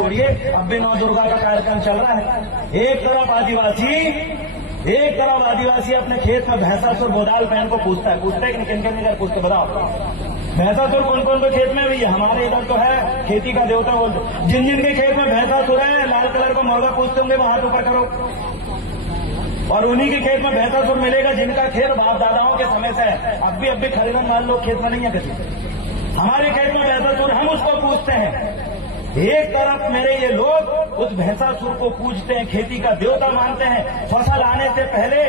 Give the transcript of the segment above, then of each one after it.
छोड़िए, अब भी नौ दुर्गा का कार्यक्रम चल रहा है। एक तरफ आदिवासी अपने खेत में भैंसासुर बोदाल पहन को पूछता है कि किन किन पूछते बताओ। भैंसासुर कौन कौन के खेत में भी है? हमारे इधर तो है खेती का देवता बोलते। जिन जिन के खेत में भैंसासुर है, लाल कलर का मुर्गा पूछते होंगे, वो हाथ ऊपर करो। और उन्हीं के खेत में भैंसासुर मिलेगा जिनका खेत बाप दादाओं के समय से है। अब भी खरीदन मान लो खेत में नहीं है किसी। हमारे खेत में भैंसासुर, हम उसको पूछते हैं। एक तरफ मेरे ये लोग उस भैंसासुर को पूजते हैं, खेती का देवता मानते हैं। फसल आने से पहले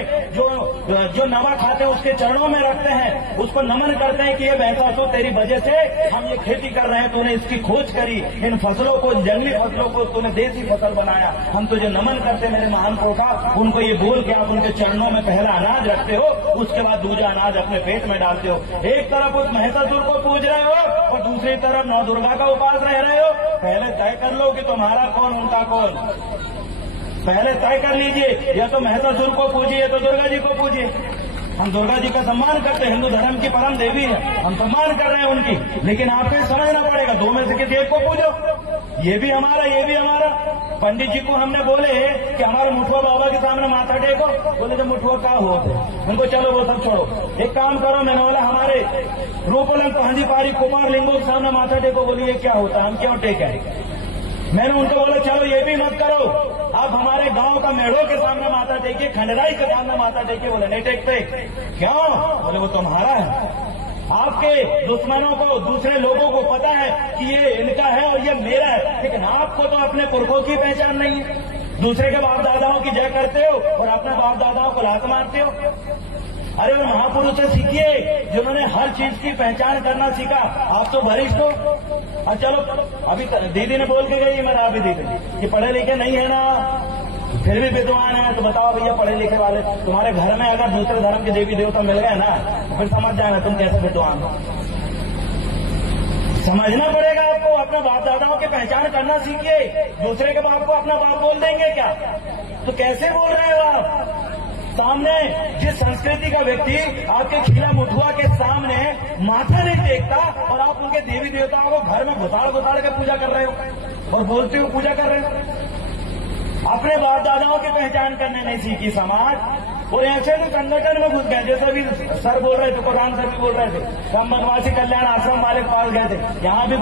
जो नवा खाते हैं उसके चरणों में रखते हैं, उसको नमन करते हैं कि ये भैंसासुर तेरी वजह से हम ये खेती कर रहे हैं, तूने इसकी खोज करी, इन फसलों को, जंगली फसलों को तूने देसी फसल बनाया, हम तुझे नमन करते हैं मेरे महान पुरखा। उनको ये बोल के आप उनके चरणों में पहला अनाज रखते हो, उसके बाद दूसरा अनाज अपने पेट में डालते हो। एक तरफ उस भैंसासुर को पूज रहे हो और दूसरी तरफ नौ दुर्गा का उपास रह रहे हो। पहले तय कर लो कि तुम्हारा कौन उनका कौन। पहले तय कर लीजिए, या तो भैंसासुर को पूजिए या तो दुर्गा जी को पूजिए। हम दुर्गा जी का सम्मान करते हैं, हिंदू धर्म की परम देवी है, हम सम्मान कर रहे हैं उनकी, लेकिन आपको समझना पड़ेगा दो में से किसी एक को पूजो। ये भी हमारा, ये भी हमारा। पंडित जी को हमने बोले कि हमारे मुठुआ बाबा के सामने माथा टेको, बोले तो मुठुआ का होते, उनको चलो वो सब छोड़ो, एक काम करो, मैंने बोला हमारे रूपोलंग पहंजी पारी कुमार लिंगों के सामने माथा टेको। बोलिए क्या होता है, हम क्यों टेके? मैंने उनको बोला चलो ये भी मत करो, आप हमारे गांव का मेढ़ों के सामने माथा टेकिए, खंडराई के सामने माथा टेकिए। बोले नहीं टेकते। क्यों? बोले वो तुम्हारा है। आपके दुश्मनों को, दूसरे लोगों को पता है कि ये इनका है और ये मेरा है, लेकिन आपको तो अपने पुरखों की पहचान नहीं है। दूसरे के बाप दादाओं की जय करते हो और अपने बाप दादाओं को लात मारते हो। अरे वो महापुरुष से सीखिए जिन्होंने हर चीज की पहचान करना सीखा। आप तो वरिष्ठ हो। और चलो अभी दीदी ने बोल के गई, मेरा अभी दीदी कि पढ़े लिखे नहीं है ना, फिर भी विद्वान है, तो बताओ भैया पढ़े लिखे वाले तुम्हारे घर में अगर दूसरे धर्म के देवी देवता मिल गए ना, तो फिर समझ जाना तुम कैसे विद्वान हो। समझना पड़ेगा आपको, अपने बाप दादाओं की पहचान करना सीखिए। दूसरे के बाप को अपना बाप बोल देंगे क्या? तो कैसे बोल रहे हो आप? सामने जिस संस्कृति का व्यक्ति आपके खीला मुठुआ के सामने माथा नहीं टेकता और आप उनके देवी देवताओं को घर में घुसाड़ के पूजा कर रहे हो और बोलते हो पूजा कर रहे हो। अपने बाप दादाओं की पहचान करने नहीं सीखी समाज, और ऐसे तो संगठन में घुस गए। जैसे अभी सर बोल रहे थे, प्रधान सर भी बोल रहे थे, हम वनवासी कल्याण आश्रम वाले पास गए थे, यहाँ भी